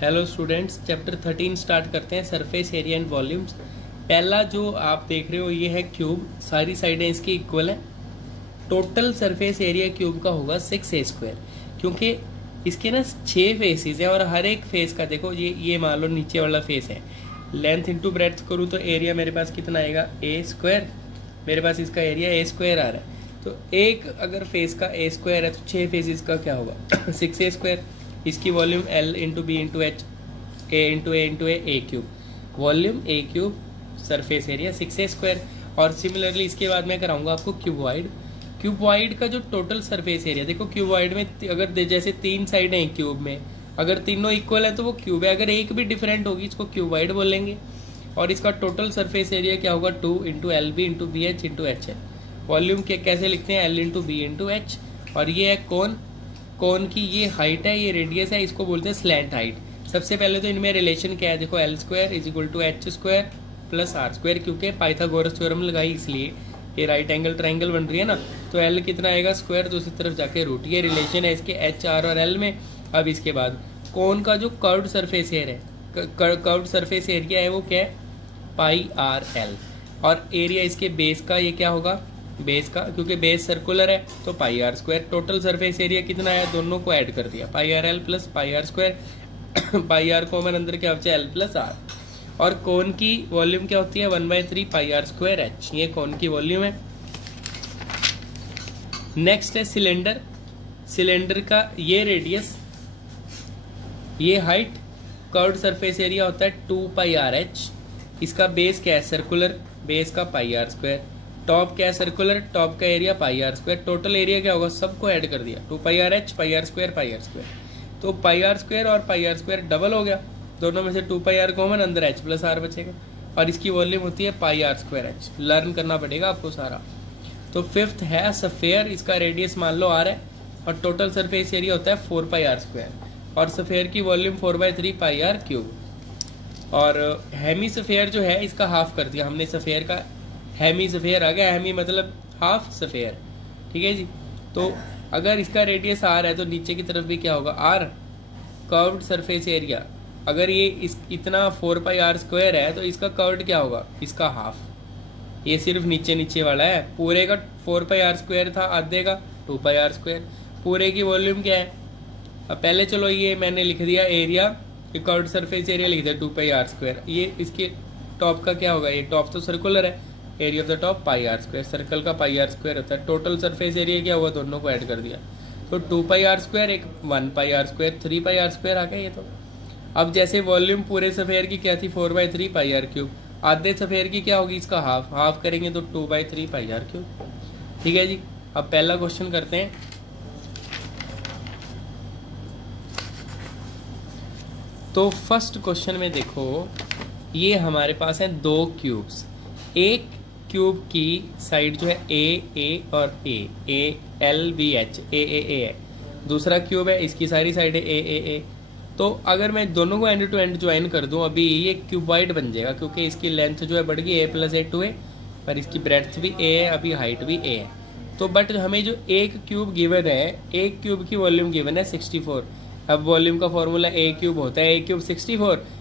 Hello students, chapter 13 start करते हैं। Surface area and volumes. पहला जो आप देख रहे हो ये है क्यूब, सारी साइडें इसकी इक्वल है। टोटल सरफेस एरिया क्यूब का होगा 6a², क्योंकि इसके ना 6 फेसेस हैं और हर एक फेस का देखो, ये मान लो नीचे वाला फेस है, लेंथ इंटू ब्रेड्थ करूँ तो एरिया मेरे पास कितना आएगा a²। मेरे पास् इसका एरिया a² आ रहा है, तो एक अगर फेस का a² है तो 6 फेसेस का क्या होगा 6a²। इसकी volume L into B into H, A into A cube, volume a cube, surface area 6a²। और सिमिलरली इसके बाद मैं कराऊंगा आपको क्यूबॉइड। क्यूबॉइड का जो टोटल सरफेस एरिया देखो, क्यूबॉइड में अगर जैसे 3 साइड हैं क्यूब में, अगर तीनों इक्वल है तो वो क्यूब है, अगर एक भी डिफरेंट होगी इसको क्यूबॉइड बोलेंगे। और इसका टोटल सरफेस एरिया क्या होगा 2 into L B into B H into H है। वॉल्यूम कैसे लिखते हैं, L into B into H. और ये है कोन की ये हाइट है, ये रेडियस है, इसको बोलते हैं स्लैंट हाइट। सबसे पहले तो इनमें रिलेशन क्या है देखो, L² is equal to h² plus r², क्योंकि पाइथागोरस थ्योरम लगाई इसलिए ये राइट एंगल ट्रायंगल बन रही है ना। तो L कितना आएगा स्क्वायर, दूसरी तरफ जाके रूट, ये रिलेशन है इसके h, r और L में। अब इसके बाद कोन का जो कर्व्ड सरफेस एरिया है, कर्व्ड सरफेस एरिया है वो क्या है πr_l। और एरिया इसके बेस का ये क्या होगा, बेस का, क्योंकि बेस सर्कुलर है तो πr²। टोटल सरफेस एरिया कितना है, दोनों को ऐड कर दिया, πr_l plus πr²। πr common अंदर क्या बचा, L प्लस r। और कोन की वॉल्यूम क्या होती है 1/3 πr²h, ये कोन की वॉल्यूम है। नेक्स्ट है सिलेंडर। सिलेंडर का ये रेडियस, ये हाइट, कर्व्ड सरफेस एरिया होता है 2πrh। इसका बेस क्या है सर्कुलर, बेस का πr²। टॉप क्या है सर्कुलर, टॉप का एरिया πr²। टोटल एरिया क्या होगा, सबको ऐड कर दिया 2πrh πr²। तो πr² और πr² डबल हो गया, दोनों में से 2πr कॉमन, अंदर h प्लस r बचेगा। और इसकी वॉल्यूम होती है πr²h। लर्न करना पड़ेगा आपको सारा। तो फिफ्थ है सफेयर, इसका रेडियस मान लो r है और टोटल सरफेस एरिया होता है 4πr²। और सफेयर की वॉल्यूम 4/3 πr³। और हेमी सफेयर जो है इसका हाफ कर दिया हमने, सफेयर का हेमी सफेयर आ गया, हेमी मतलब हाफ सफेयर, ठीक है जी। तो अगर इसका रेडियस r है तो नीचे की तरफ भी क्या होगा r। कर्व्ड सरफेस एरिया, अगर ये इतना 4πr² है तो इसका कर्व्ड क्या होगा, इसका हाफ। ये सिर्फ नीचे वाला है, पूरे का 4πr² था, आधे का 2πr²। पूरे की वॉल्यूम क्या है, अब पहले चलो ये मैंने लिख दिया एरिया, कर्व्ड सरफेस एरिया लिख दिया 2πr²। ये इसके टॉप का क्या होगा, ये टॉप तो सर्कुलर है, area of the top πr², circle का πr² होता है। टोटल सरफेस एरिया क्या हुआ, दोनों को ऐड कर दिया तो 2πr², एक 1πr², 3πr² आ गया ये तो। अब जैसे वॉल्यूम पूरे सफेयर की क्या थी 4/3 πr³, आधे सफेयर की क्या होगी, इसका हाफ करेंगे तो 2/3 πr³, ठीक है जी। अब पहला क्वेश्चन करते हैं। तो फर्स्ट क्वेश्चन में देखो, ये हमारे पास है 2 क्यूब्स। एक क्यूब की साइड जो है ए और A L B H A है। दूसरा क्यूब है, इसकी सारी साइड है ए। तो अगर मैं दोनों को एंड टू एंड ज्वाइन कर दूं, अभी ये क्यूबॉइड बन जाएगा, क्योंकि इसकी लेंथ जो है बढ़ गई a + a2 पर इसकी ब्रेड्थ भी a है, अभी हाइट भी a है। तो बट हमें जो एक क्यूब गिवन है, एक क्यूब की वॉल्यूम गिवन है 64। अब वॉल्यूम का फॉर्मूला a³ होता है, a³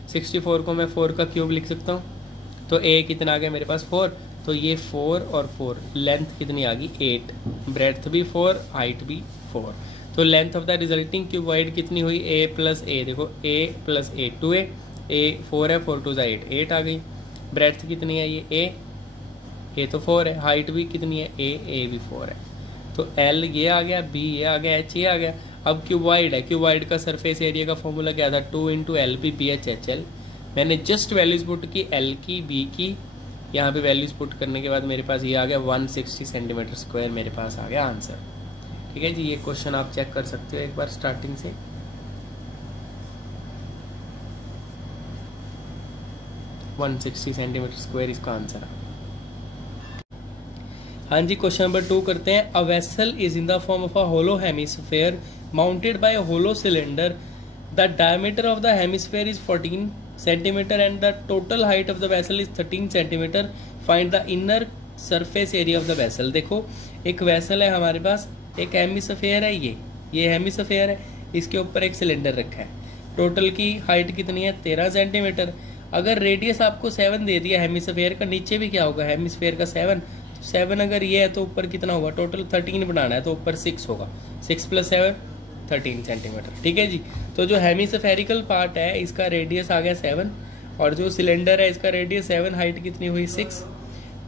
64 को मैं 4 का क्यूब लिख सकता हूँ। तो a कितना आ गया मेरे पास 4, तो ये 4 और 4, लेंथ कितनी आ गई 8, ब्रेड्थ भी 4, हाइट भी 4। तो length of the resulting cuboid कितनी हुई a + a, देखो a + a 2a, a 4 है, 4 2 8, 8 आ गई। ब्रेड्थ कितनी है ये a तो 4 है, हाइट भी कितनी है a भी 4 है। तो L ये आ गया, B ये आ गया, H ये आ गया। अब क्यूबॉइड है, क्यूबॉइड का सरफेस एरिया का फॉर्मूला क्या था 2 into L B B H H L. मैंने जस्ट वैल्यूज पुट की, L की, B की, यहाँ पे वैल्यूज पुट करने के बाद मेरे पास ये आ गया 160 cm², मेरे पास आ गया आंसर, ठीक है जी। ये क्वेश्चन आप चेक कर सकते हो एक बार स्टार्टिंग से। वन 160 cm² इसका आंसर है। हाँ जी, क्वेश्चन नंबर 2 करते हैं। A vessel is in the form of a hollow hemisphere mounted by a hollow cylinder. The diameter of the hemisphere is 14 cm and the total height of the vessel is 13 cm. Find the inner surface area of the vessel। देखो एक vessel है हमारे पास, एक hemisphere है, ये hemisphere है, इसके ऊपर एक सिलेंडर रखा है। टोटल की हाइट कितनी है 13 सेंटीमीटर। अगर रेडियस आपको 7 दे दिया हेमिस्फेयर का, नीचे भी क्या होगा हेमिस्फेयर का 7, 7 अगर ये है तो ऊपर कितना होगा, टोटल 13 बनाना है तो ऊपर 6 होगा, 6 + 7 13 सेंटीमीटर। ठीक है जी। तो जो हेमिस्फेरिकल पार्ट है इसका रेडियस आ गया 7 और जो सिलेंडर है इसका रेडियस 7, हाइट कितनी हुई 6।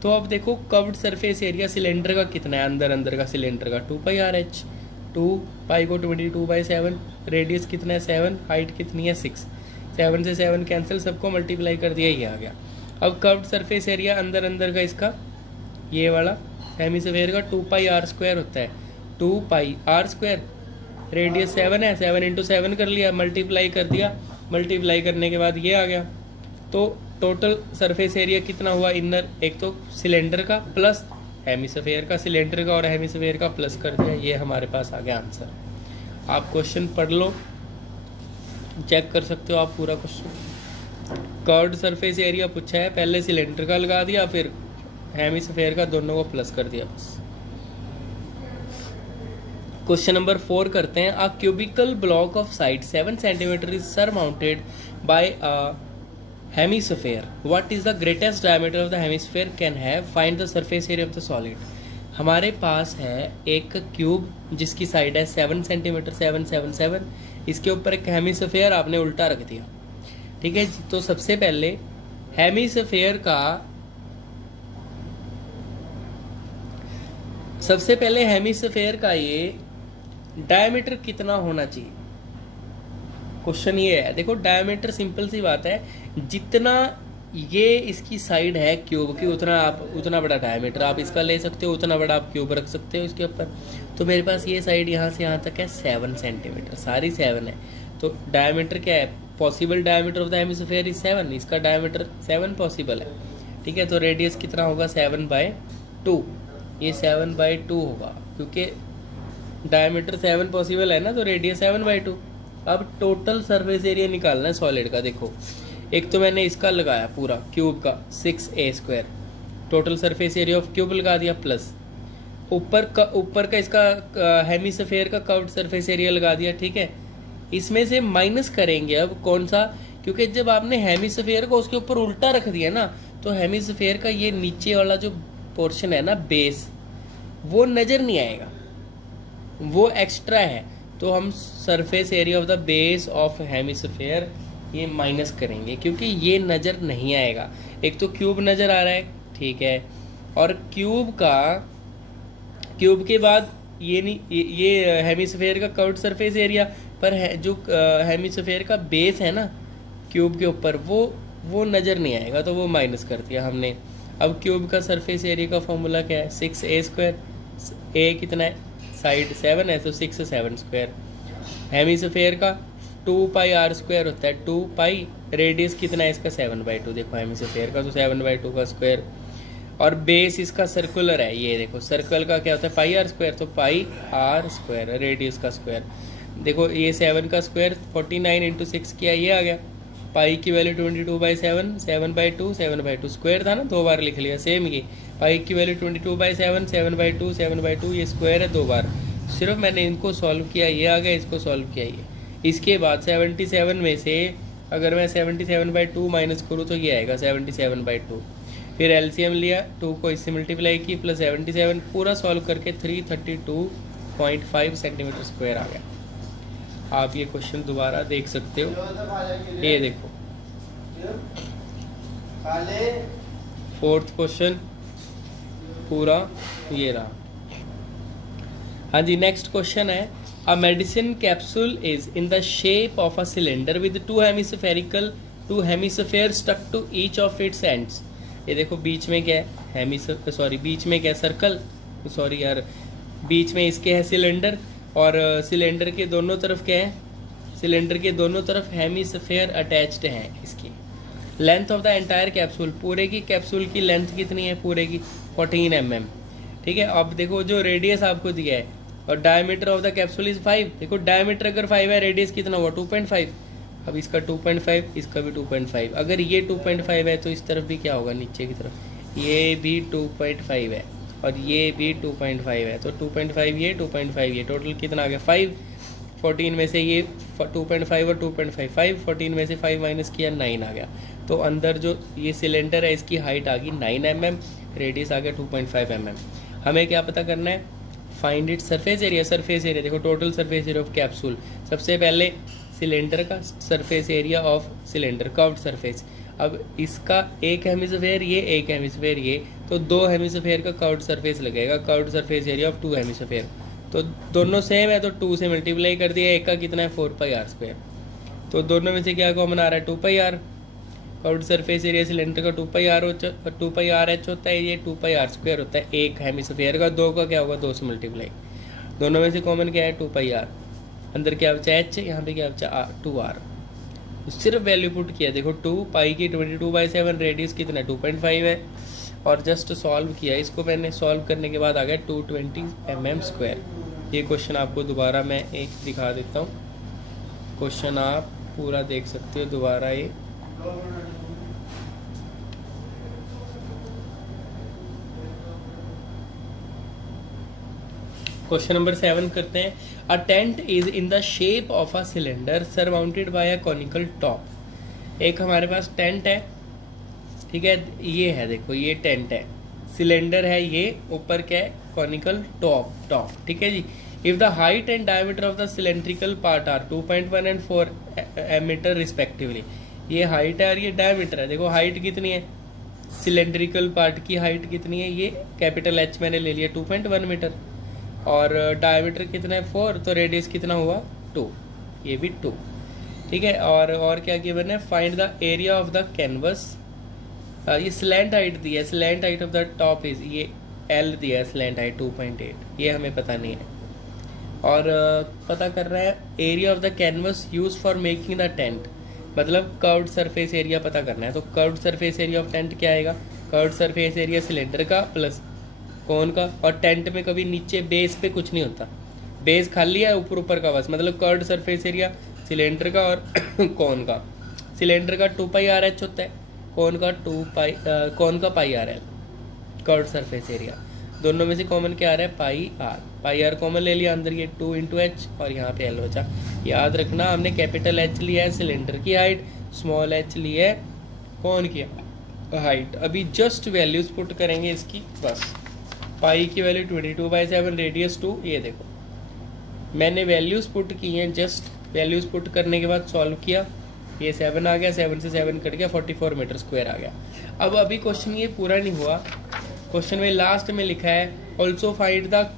तो अब देखो कर्व्ड सरफेस एरिया सिलेंडर का कितना है, अंदर का सिलेंडर का 2πRh, 2π को 22/7, रेडियस कितना है 7, हाइट कितनी है 6, 7 से 7 कैंसिल, सबको मल्टीप्लाई कर दिया, ये आ गया। अब कर्व्ड सरफेस एरिया अंदर का इसका ये वाला हेमिस्फेयर का 2πr² होता है, 2πr², रेडियस 7 है, 7 × 7 कर लिया, मल्टीप्लाई कर दिया, मल्टीप्लाई करने के बाद ये आ गया। तो टोटल सरफेस एरिया कितना हुआ इनर, एक तो सिलेंडर का प्लस हेमिस्फेयर का, सिलेंडर का और हेमिस्फेयर का प्लस कर दिया, ये हमारे पास आ गया आंसर। आप क्वेश्चन पढ़ लो, चेक कर सकते हो आप पूरा क्वेश्चन। कर्व्ड सरफेस एरिया पूछा है, पहले सिलेंडर का लगा दिया फिर हेमिस्फेयर का, दोनों को प्लस कर दिया बस। क्वेश्चन नंबर 4 करते हैं। A cubical block of side 7 centimetre is surmounted by a hemisphere. What is the greatest diameter of the hemisphere can have, find the surface area of the solid. हमारे पास है एक cube जिसकी side है 7 centimetre, 7 7 7, इसके ऊपर एक hemisphere आपने उल्टा रख दिया। ठीक है जी। तो सबसे पहले हेमिस्फेयर का ये डायमीटर कितना होना चाहिए, क्वेश्चन ये है। देखो डायमीटर सिंपल सी बात है, जितना ये इसकी साइड है क्यूब की उतना बड़ा डायमीटर आप इसका ले सकते हो, उतना बड़ा आप क्यूब रख सकते हो इसके ऊपर। तो मेरे पास ये साइड यहाँ से यहाँ तक है 7 सेंटीमीटर, सारी 7 है। तो डायमीटर क्या है, possible diameter of the hemisphere is 7, इसका डायमीटर 7 पॉसिबल है। ठीक है। तो रेडियस कितना होगा 7/2, ये 7/2 होगा, क्योंकि डायमीटर 7 पॉसिबल है ना, तो रेडियस 7/2। अब टोटल सरफेस एरिया निकालना है सॉलिड का। देखो एक तो मैंने इसका लगाया पूरा क्यूब का 6a², total surface area of cube लगा दिया, प्लस ऊपर का इसका हेमिस्फेयर का कर्व्ड सरफेस एरिया लगा दिया। ठीक है। इसमें से माइनस करेंगे अब कौन सा, क्योंकि जब आपने हेमिस्फेयर को उसके ऊपर उल्टा रख दिया ना, तो हेमिस्फेयर का ये नीचे वाला जो पोर्शन है ना, बेस, वो नजर नहीं आएगा, वो एक्स्ट्रा है। तो हम surface area of the base of hemisphere ये माइनस करेंगे, क्योंकि ये नजर नहीं आएगा। एक तो क्यूब नजर आ रहा है, ठीक है, और क्यूब के बाद ये हेमिस्फेयर का कर्व्ड सरफेस एरिया पर है, जो हेमिस्फेयर का बेस है ना क्यूब के ऊपर, वो नजर नहीं आएगा, तो वो माइनस कर दिया हमने। अब क्यूब का सरफेस एरिया का फॉर्मूला क्या है, 6a², a कितना है, साइड 7 है, तो 6 7²। हेमिस्फेयर का 2πr² होता है, 2π, रेडियस कितना है इसका 7/2, देखो हेमिस्फेयर का तो 7/2 का स्क्वायर, और बेस इसका सर्कुलर है, ये देखो सर्कल का क्या होता है πr², तो πr², रेडियस का स्क्वायर। देखो ये 7 का स्क्वायर 49 × 6 किया, ये आ गया। पाई की वैल्यू 22/7, 7/2, 7/2 स्क्वायर था ना, 2 बार लिख लिया। सेम ये पाई की वैल्यू 22/7, 7/2, 7/2, ये स्क्वायर है 2 बार। सिर्फ मैंने इनको सॉल्व किया, ये आ गया, इसको सॉल्व किया ये। इसके बाद 77 में से अगर मैं 77/2 माइनस करूँ तो ये आएगा 77/2। फिर एलसीएम लिया, 2 को इससे मल्टीप्लाई की, प्लस 77, पूरा सॉल्व करके 332.5 सेंटीमीटर स्क्वायर आ गया। आप ये क्वेश्चन दोबारा देख सकते हो, ये देखो 4th क्वेश्चन पूरा ये रहा। हाँ जी, नेक्स्ट क्वेश्चन है, a medicine capsule is in the shape of a cylinder with two hemisphere stuck to each of its ends. ये देखो बीच में क्या है, बीच में क्या है, सर्कल, बीच में इसके है सिलेंडर, और सिलेंडर के दोनों तरफ क्या है, सिलेंडर के दोनों तरफ हेमिस्फेयर अटैच्ड है इसकी। Length of the entire capsule, पूरे की कैप्सूल की लेंथ कितनी है, पूरे की 14 mm। ठीक है। अब देखो जो रेडियस आपको दिया है, और diameter of the capsule is 5। देखो डायमीटर अगर 5 है, रेडियस कितना हुआ 2.5। अब इसका 2.5, इसका भी 2.5। अगर ये 2.5 है तो इस तरफ भी क्या होगा, नीचे की तरफ ये भी 2.5 है, और ये भी 2.5 है, तो 2.5 ये 2.5 ये, टोटल कितना आ गया 5। 14 में से ये 2.5 और 2.55, 14 में से 5 माइनस किया 9 आ गया। तो अंदर जो ये सिलेंडर है इसकी हाइट आ गई 9 mm, रेडियस आ गया 2.5 mm। हमें क्या पता करना है, find it surface area. Surface area देखो, total surface area of capsule, सबसे पहले सिलेंडर का surface area of cylinder, curved surface. अब इसका एक हेमिस्फेयर ये, एक हेमिस्फेयर ये, तो 2 हेमिस्फेयर का कर्व्ड सरफेस लगेगा, curved surface area of 2 hemisphere. तो दोनों सेम है तो 2 से मल्टीप्लाई कर दिया, एक का कितना है 4πr²। तो दोनों में से क्या कॉमन आ रहा है 2πr। Curved surface area cylinder का 2πrh होता है, ये 2πr² होता है एक हेमिस्फेयर का, 2 का क्या होगा 2 से मल्टीप्लाई। दोनों में से कॉमन क्या है 2πr, अंदर क्या बचा h, यहाँ पे क्या बचा 2r। सिर्फ वैल्यू पुट किया, देखो 2 पाई की 22/7, रेडियस कितना 2.5 है, और जस्ट सॉल्व किया। इसको मैंने सॉल्व करने के बाद आ गया 220 mm²। ये क्वेश्चन आपको दोबारा मैं एक दिखा देता हूँ, क्वेश्चन आप पूरा देख सकते हो दोबारा। ये क्वेश्चन नंबर 7 करते हैं। A tent is in the shape of a cylinder surmounted by a conical top. एक हमारे पास टेंट है, ठीक है, ये है, देखो ये टेंट है, सिलेंडर है, ये ऊपर क्या है कॉनिकल टॉप, ठीक है जी। If the height and diameter of the cylindrical part are 2.1 and 4 metre respectively, ये हाइट है और ये डायमीटर है। देखो हाइट कितनी है, सिलेंड्रिकल पार्ट की हाइट कितनी है, ये कैपिटल एच मैंने ले लिया 2.1 मीटर, और डायमीटर कितना है 4, तो रेडियस कितना हुआ 2, ये भी 2, ठीक है। और क्या गिवन है, find the area of the canvas. ये स्लैंट हाइट दी है, slant height of the top is, ये L दिया है, स्लैंट हाइट 2.8, ये हमें पता नहीं है। और पता कर रहा है area of the canvas use for making the tent, मतलब कर्व्ड सरफेस एरिया पता करना है। तो curved surface area of tent क्या आएगा, कर्व्ड सरफेस एरिया सिलेंडर का प्लस कोन का, और टेंट में कभी नीचे बेस पे कुछ नहीं होता, बेस खाली है, ऊपर का बस, मतलब कर्व्ड सरफेस एरिया सिलेंडर का और कोन का। सिलेंडर का 2πrh होता है, कोन का πrl, कर्व्ड सरफेस एरिया। दोनों में से कॉमन क्या आ रहा है πr कॉमन ले लिया, अंदर ये 2 × h और यहाँ पे l बचा। याद रखना हमने कैपिटल H लिया है सिलेंडर की हाइट, स्मॉल h लिया है कोन की हाइट। अभी जस्ट वैल्यूज पुट करेंगे इसकी, बस पाई की वैल्यू 22/7, रेडियस 2, ये देखो मैंने वैल्यूज पुट की हैं, जस्ट वैल्यूज पुट करने के बाद सॉल्व किया, ये 7 आ गया, 7 से 7 कट गया, 44 मीटर² आ गया। अब अभी क्वेश्चन ये पूरा नहीं हुआ, क्वेश्चन में लास्ट में लिखा है also find the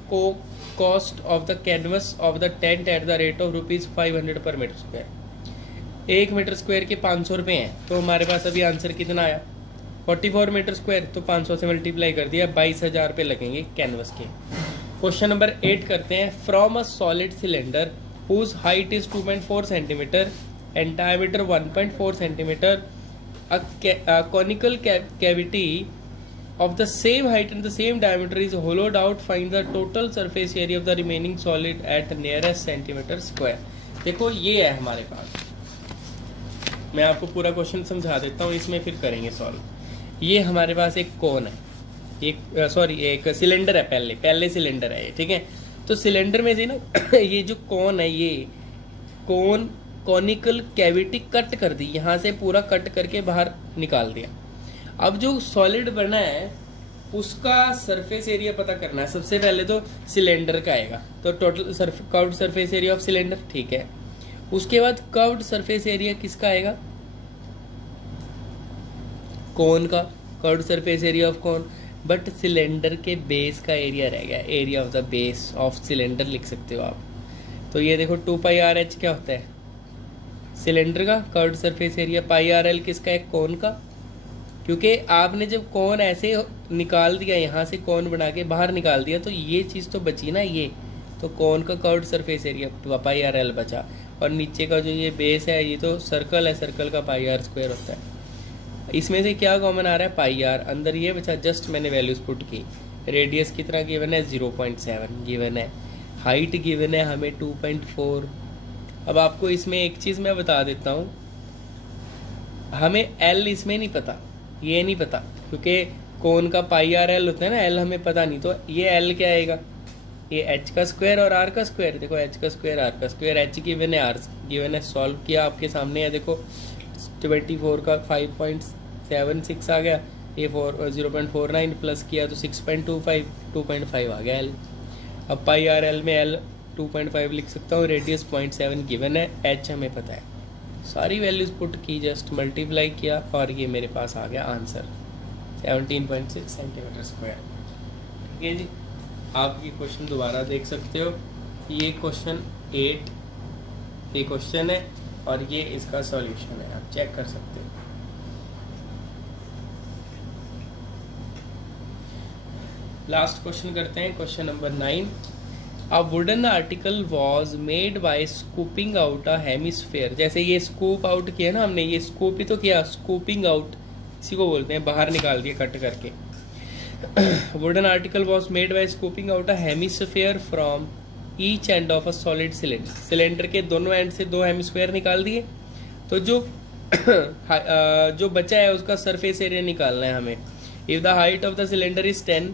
cost of the canvas of the tent at the rate of ₹500 पर मीटर²। 1 मीटर² के 500 रुपये हैं, तो हमारे पास अभी आंसर कितना आया 44 मीटर², तो 500 से मल्टीप्लाई कर दिया, 22,000 रुपये लगेंगे कैनवस के। क्वेश्चन नंबर 8 करते हैं। From a solid cylinder whose height is 2.4 centimetre and diameter 1.4 centimetre, a conical cavity of the same height and the same diameter is hollowed out. Find the total surface area of the remaining solid at nearest centimeter²। देखो ये है हमारे पास, मैं आपको पूरा question समझा देता हूँ, इसमें फिर करेंगे सॉल्व। ये हमारे पास एक कोन है, एक सिलेंडर है, पहले सिलेंडर है ये, ठीक है। तो सिलेंडर में से ना ये जो कोन है, ये कोन कॉनिकल कैविटी कट कर दी, यहाँ से पूरा कट करके बाहर निकाल दिया। अब जो सॉलिड बना है उसका सरफेस एरिया पता करना है। सबसे पहले तो सिलेंडर का आएगा, तो total curved surface area of cylinder, ठीक है। उसके बाद कर्व्ड सरफेस एरिया किसका आएगा, कोन का, curved surface area of cone. But cylinder के बेस का एरिया रह गया, area of the base of cylinder लिख सकते हो आप। तो ये देखो 2πrh क्या होता है, सिलेंडर का कर्व्ड सरफेस एरिया, πrl किसका है, कोन का। क्योंकि आपने जब कोन ऐसे निकाल दिया, यहाँ से कोन बना के बाहर निकाल दिया, तो ये चीज़ तो बची ना, ये तो कोन का कर्व्ड सरफेस एरिया πrl बचा, और नीचे का जो ये बेस है ये तो सर्कल है, सर्कल का πr² होता है। इसमें से क्या कॉमन आ रहा है πr, अंदर ये बचा, जस्ट मैंने वैल्यूज पुट की। रेडियस कितना गिवन है 0.7 गिवन है, हाइट गिवन है हमें 2.4। अब आपको इसमें एक चीज़ मैं बता देता हूँ, हमें L इसमें नहीं पता, ये नहीं पता, क्योंकि कोन का πrl होता है ना, L हमें पता नहीं, तो ये L क्या आएगा, ये एच का स्क्वायर और आर का स्क्वायर, देखो एच का स्क्वायर आर का स्क्वायर, एच गिवन है आर गिवन है, सॉल्व किया आपके सामने है, देखो 24 का 5.76 आ गया, ये 0.49 प्लस किया तो 6.25 2.5 आ गया एल। अब पाई आर एल में एल 2.5 लिख सकता हूँ, रेडियस 0.7 गिवन है, एच हमें पता है, सारी वैल्यूज पुट की, जस्ट मल्टीप्लाई किया और ये मेरे पास आ गया आंसर 17.6 सेंटीमीटर स्क्वायर। ठीक है जी, आप ये क्वेश्चन दोबारा देख सकते हो, ये क्वेश्चन 8 ये क्वेश्चन है और ये इसका सॉल्यूशन है, आप चेक कर सकते हो। लास्ट क्वेश्चन करते हैं, question number 9। A wooden article was made by scooping out a hemisphere. जैसे ये स्कूप आउट किया ना हमने, ये स्कूप ही तो किया, स्कूपिंग आउट इसी को बोलते हैं, बाहर निकाल दिया कट करके। Wooden article was made by scooping out a hemisphere from each end of a solid cylinder. Cylinder के दोनों एंड से 2 हेमिस्फेयर निकाल दिए, तो जो जो बचा है उसका सरफेस एरिया निकालना है हमें। If the height of the cylinder is 10,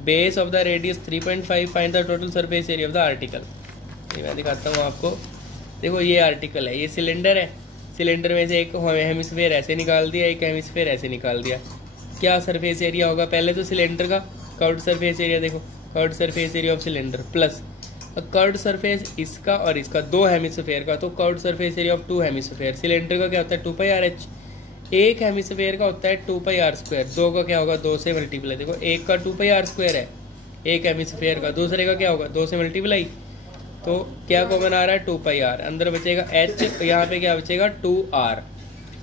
base of the radius 3.5, find the total surface area of the article. ये मैं दिखाता हूँ आपको, देखो ये आर्टिकल है, ये सिलेंडर है, सिलेंडर में से एक हेमिस्फेयर ऐसे निकाल दिया, एक हेमिस्फेयर ऐसे निकाल दिया, क्या सरफेस एरिया होगा? पहले तो सिलेंडर का कर्व्ड सरफेस एरिया देखो, curved surface area of cylinder plus curved surface इसका और इसका 2 हेमिस्फेयर का, तो curved surface area of 2 hemisphere. Cylinder का क्या होता है 2πr/h, एक हेमिस्फेयर का होता है 2πr², 2 का क्या होगा 2 से मल्टीप्लाई, देखो एक का 2πr² है एक हेमिस्फेयर का, दूसरे का क्या होगा 2 से मल्टीप्लाई, तो क्या कॉमन आ रहा है 2πr, अंदर बचेगा h, यहाँ पे क्या बचेगा 2r,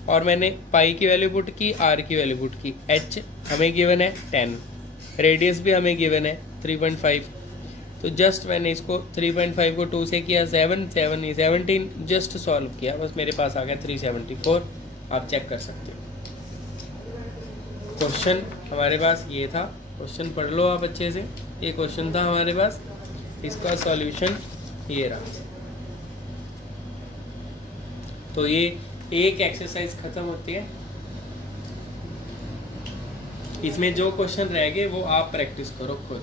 और मैंने पाई की वैल्यू पुट की, r की वैल्यू पुट की। h हमें गिवन है 10, रेडियस भी हमें गिवन है 3.5, तो जस्ट मैंने इसको 3.5 को 2 से किया 17, जस्ट सॉल्व किया, बस मेरे पास आ गया 374। आप चेक कर सकते हो। क्वेश्चन हमारे पास ये था, क्वेश्चन पढ़ लो आप अच्छे से, ये क्वेश्चन था हमारे पास, इसका सॉल्यूशन ये रहा। तो ये एक एक्सरसाइज खत्म होती है, इसमें जो क्वेश्चन रह गए वो आप प्रैक्टिस करो खुद।